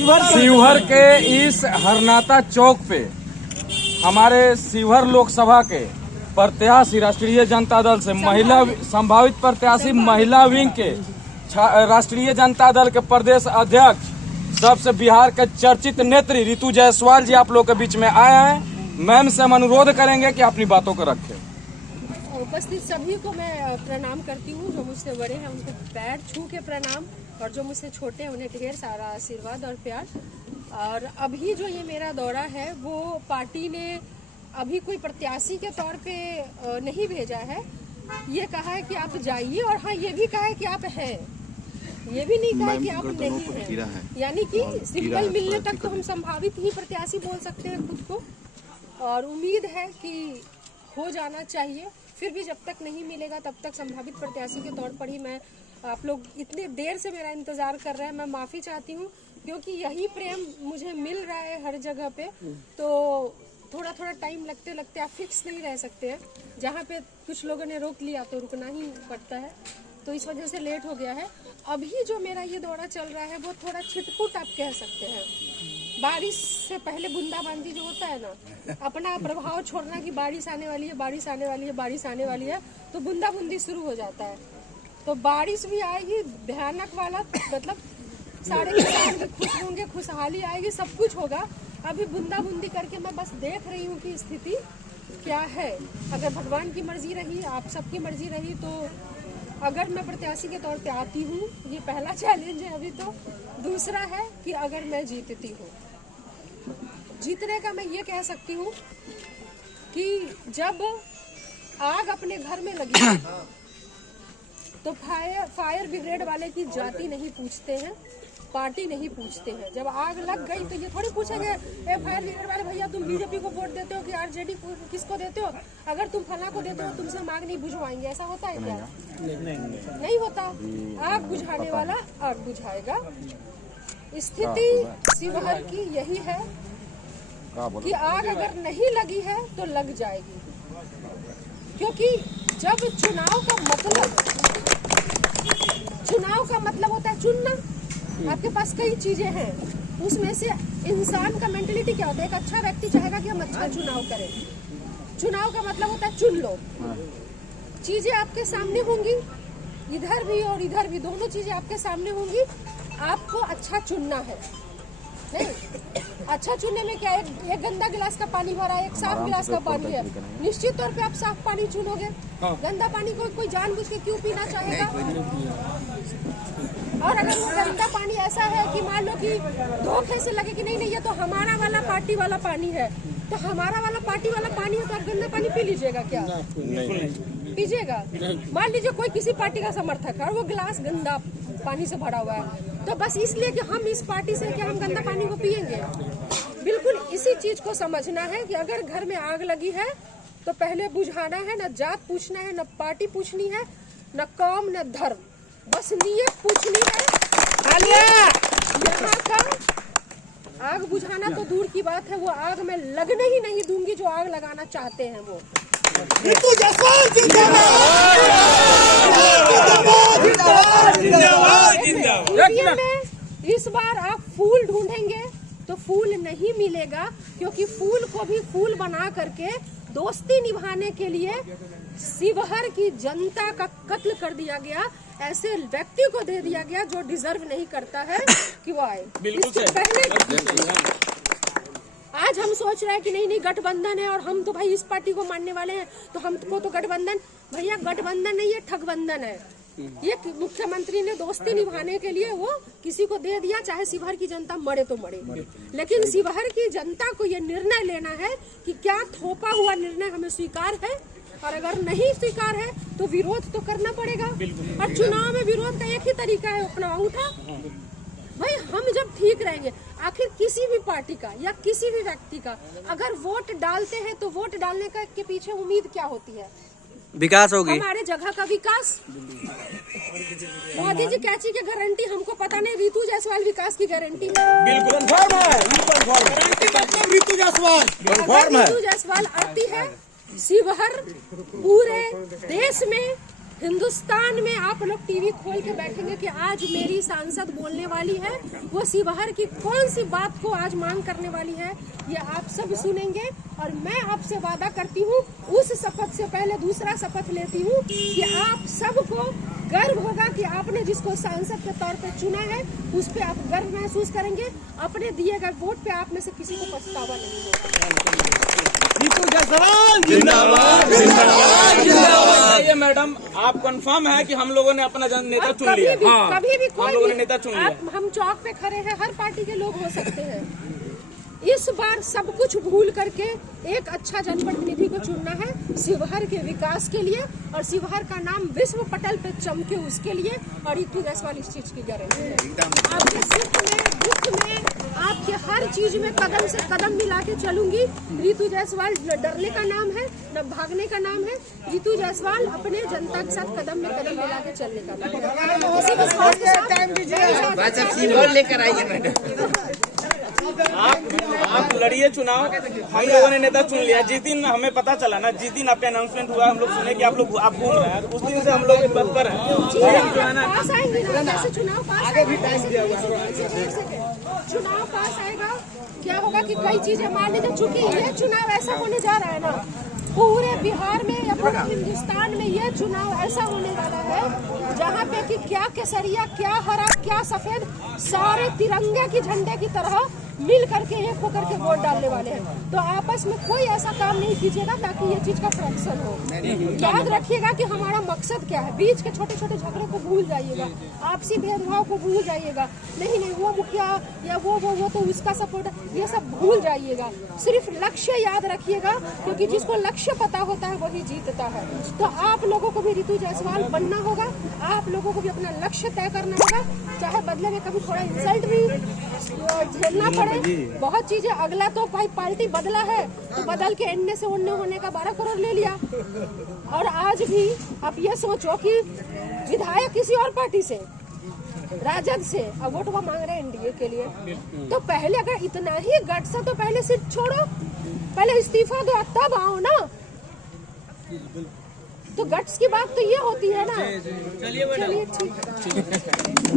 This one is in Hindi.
शिवहर के इस हरनाता चौक पे हमारे शिवहर लोकसभा के प्रत्याशी राष्ट्रीय जनता दल से महिला संभावित प्रत्याशी महिला विंग के राष्ट्रीय जनता दल के प्रदेश अध्यक्ष सबसे बिहार के चर्चित नेत्री रितु जायसवाल जी आप लोग के बीच में आए हैं। मैम से हम अनुरोध करेंगे कि अपनी बातों को रखें। उपस्थित सभी को मैं प्रणाम करती हूँ। जो मुझसे बड़े हैं उनको पैर छू के प्रणाम, और जो मुझसे छोटे हैं उन्हें ढेर सारा आशीर्वाद और प्यार। और अभी जो ये मेरा दौरा है वो पार्टी ने अभी कोई प्रत्याशी के तौर पे नहीं भेजा है। ये कहा है कि आप जाइए, और हाँ ये भी कहा है कि आप हैं, ये भी नहीं कहा है कि आप नहीं हैं। यानी कि सिंबल मिलने तक तो हम संभावित ही प्रत्याशी बोल सकते हैं खुद को, और उम्मीद है कि हो जाना चाहिए। फिर भी जब तक नहीं मिलेगा तब तक संभावित प्रत्याशी के तौर पर ही मैं, आप लोग इतने देर से मेरा इंतजार कर रहे हैं, मैं माफ़ी चाहती हूँ, क्योंकि यही प्रेम मुझे मिल रहा है हर जगह पे। तो थोड़ा थोड़ा टाइम लगते लगते आप फिक्स नहीं रह सकते हैं। जहाँ पे कुछ लोगों ने रोक लिया तो रुकना ही पड़ता है, तो इस वजह से लेट हो गया है। अभी जो मेरा ये दौरा चल रहा है वो थोड़ा छिटपुट आप कह सकते हैं। बारिश से पहले बूंदाबांदी जो होता है ना, अपना प्रभाव छोड़ना कि बारिश आने वाली है, बारिश आने वाली है, बारिश आने वाली है, तो बूंदाबूंदी शुरू हो जाता है। तो बारिश भी आएगी भयानक वाला, मतलब सारे किसान खुश होंगे, खुशहाली आएगी, सब कुछ होगा। अभी बूंदाबूंदी करके मैं बस देख रही हूँ कि स्थिति क्या है। अगर भगवान की मर्जी रही, आप सबकी मर्जी रही, तो अगर मैं प्रत्याशी के तौर पे आती हूँ, ये पहला चैलेंज है अभी। तो दूसरा है कि अगर मैं जीतती हूँ, जीतने का मैं ये कह सकती हूँ कि जब आग अपने घर में लगी तो फायर ब्रिगेड वाले की जाति नहीं पूछते हैं, पार्टी नहीं पूछते हैं। जब आग लग गई तो ये थोड़ी पूछेंगे ए फायर ब्रिगेड वाले भैया तुम बीजेपी को वोट देते हो कि आरजेडी को, किसको देते हो? अगर तुम फला को देते हो तुमसे हम आग नहीं बुझवाएंगे। ऐसा होता है क्या? नहीं होता। आग बुझाने वाला आग बुझाएगा। स्थिति शिवहर की यही है कि आग अगर नहीं लगी है तो लग जाएगी, क्योंकि जब चुनाव का मतलब होता है चुनना। आपके पास कई चीजें हैं, उसमें से इंसान का मेंटलिटी क्या होता है? एक अच्छा व्यक्ति चाहेगा कि हम अच्छा चुनाव करें। चुनाव का मतलब होता है चुन लो। चीजें आपके सामने होंगी, इधर भी और इधर भी, दोनों चीजें आपके सामने होंगी। आपको अच्छा चुनना है। नहीं, अच्छा चुनने में क्या है? एक गंदा गिलास का पानी भरा है, एक साफ गिलास का पानी है, निश्चित तौर पे आप साफ पानी चुनोगे। गंदा पानी को कोई जानबूझ के क्यों पीना चाहेगा? और अगर वो गंदा पानी ऐसा है कि मान लो कि धोखे से लगे कि नहीं ये तो हमारा वाला पार्टी वाला पानी है, तो हमारा वाला पार्टी वाला पानी है तो आप गंदा पानी पी लीजिएगा क्या? पीजिएगा। मान लीजिए कोई किसी पार्टी का समर्थक है और वो गिलास गंदा पानी से भरा हुआ है, तो बस इसलिए कि हम इस पार्टी से क्या हम गंदा पानी को पिएंगे? बिल्कुल इसी चीज को समझना है कि अगर घर में आग लगी है तो पहले बुझाना है। न जात पूछना है, न पार्टी पूछनी है, न कौम, न धर्म, बस नीयत पूछनी है। यहाँ का आग बुझाना तो दूर की बात है, वो आग में लगने ही नहीं दूंगी जो आग लगाना चाहते हैं वो। रितु जायसवाल इस बार आप फूल ढूंढेंगे तो फूल नहीं मिलेगा, क्योंकि फूल को भी फूल बना करके दोस्ती निभाने के लिए शिवहर की जनता का कत्ल कर दिया गया। ऐसे व्यक्ति को दे दिया गया जो डिजर्व नहीं करता है कि वो आए। आज हम सोच रहे हैं कि नहीं गठबंधन है और हम तो भाई इस पार्टी को मानने वाले हैं, तो हमको तो गठबंधन, भैया गठबंधन नहीं है, ठगबंधन है। ये मुख्यमंत्री ने दोस्ती निभाने के लिए वो किसी को दे दिया, चाहे शिवहर की जनता मरे तो मरे। लेकिन शिवहर की जनता को ये निर्णय लेना है कि क्या थोपा हुआ निर्णय हमें स्वीकार है, और अगर नहीं स्वीकार है तो विरोध तो करना पड़ेगा। और चुनाव में विरोध का एक ही तरीका है, अपना उठा। भाई हम जब ठीक रहेंगे, आखिर किसी भी पार्टी का या किसी भी व्यक्ति का अगर वोट डालते हैं तो वोट डालने का के पीछे उम्मीद क्या होती है? विकास होगी, हमारे जगह का विकास। मोदी जी कैची की गारंटी हमको पता नहीं, रितु जायसवाल विकास की गारंटी है। बिल्कुल कंफर्म है। रितु जायसवाल आती है शिवहर पूरे देश में हिंदुस्तान में आप लोग टीवी खोल के बैठेंगे कि आज मेरी सांसद बोलने वाली है, वो शिवहर की कौन सी बात को आज मांग करने वाली है, ये आप सब सुनेंगे। और मैं आपसे वादा करती हूँ, उस शपथ से पहले दूसरा शपथ लेती हूँ कि आप सबको गर्व होगा कि आपने जिसको सांसद के तौर पे चुना है उस पे आप गर्व महसूस करेंगे। अपने दिए गए वोट पे आप में से किसी को पछतावा नहीं होगा। रितु जायसवाल जिंदाबाद जिंदाबाद जिंदाबाद। ये मैडम, आप कंफर्म है कि हम लोगों ने अपना नेता चुन लिया? कभी भी हम लोगों ने नेता चुन लिया। हम चौक पे खड़े हैं, हर पार्टी के लोग हो सकते हैं। इस बार सब कुछ भूल करके एक अच्छा जनप्रतिनिधि को चुनना है शिवहर के विकास के लिए, और शिवहर का नाम विश्व पटल पे चमके उसके लिए। और रितु जायसवाल इस चीज की गारंटी है। आपके सुख में दुख में आपके हर चीज में कदम से कदम मिला के चलूंगी। रितु जायसवाल न डरने का नाम है न भागने का नाम है। रितु जायसवाल अपने जनता के साथ कदम में कदम मिला के चलने का नाम है। किसी के साथ लेकर आइए मैडम। आप लड़िए चुनाव, हम लोगों ने नेता चुन लिया। जिस दिन हमें पता चला ना, जिस दिन आपका अनाउंसमेंट हुआ, हम लोग सुने कि आप घूम रहे हैं, उस दिन से हम लोग तत्पर हैं। पास आएंगे ना, कैसे चुनाव पास आगे भी टाइम दिया चुनाव पास आएगा। क्या होगा कि कई चीजें मान लीजिए, चूंकि ये चुनाव ऐसा होने जा रहा है ना, पूरे बिहार में या पूरे हिंदुस्तान में ये चुनाव ऐसा होने वाला है जहाँ पे कि क्या केसरिया, क्या हरा, क्या सफेद, सारे तिरंगे की झंडे की तरह मिल करके एक होकर के वोट डालने वाले हैं। तो आपस में कोई ऐसा काम नहीं कीजिएगा ताकि ये चीज का फ्रैक्शन हो। याद रखिएगा कि हमारा मकसद क्या है। बीच के छोटे छोटे झगड़ों को भूल जाइएगा, आपसी भेदभाव को भूल जाइएगा। नहीं वो मुखिया या वो तो उसका सपोर्ट, ये सब भूल जाइएगा। सिर्फ लक्ष्य याद रखिएगा, क्योंकि जिसको लक्ष्य पता होता है वही जीतता है। तो आप लोगों को भी रितु जायसवाल बनना होगा, आप लोगों को भी अपना लक्ष्य तय करना होगा, चाहे बदले में कभी थोड़ा इंसल्ट भी झेलना पड़े। बहुत चीजें, अगला तो भाई पार्टी बदला है तो बदल के एन्ने से उन्ने होने का 12 करोड़ ले लिया। और आज भी आप ये सोचो कि विधायक किसी और पार्टी से, राजद से, अब वोटवा मांग रहे हैं एनडीए के लिए। तो पहले अगर इतना ही गट्स है तो पहले सीट छोड़ो, पहले इस्तीफा दो, तब आओ ना। तो गट्स की बात तो ये होती है ना। चलिए ठीक है।